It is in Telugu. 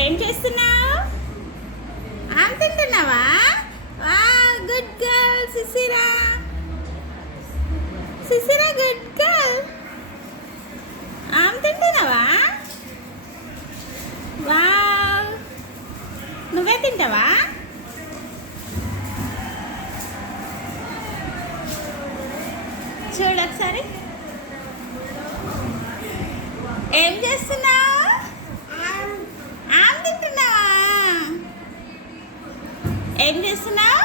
ఏం చేస్తున్నావు? ఆమె తింటున్నావా? వా గుడ్ గర్ల్ సిసిరా. సిసిరా good girl. ఆమె తింటున్నావా? వా నువ్వే తింటావా? చూడు ఒకసారి. ఏం చేస్తున్నావు? ఆమె తింటున్నావా? ఏం చేస్తున్నావు?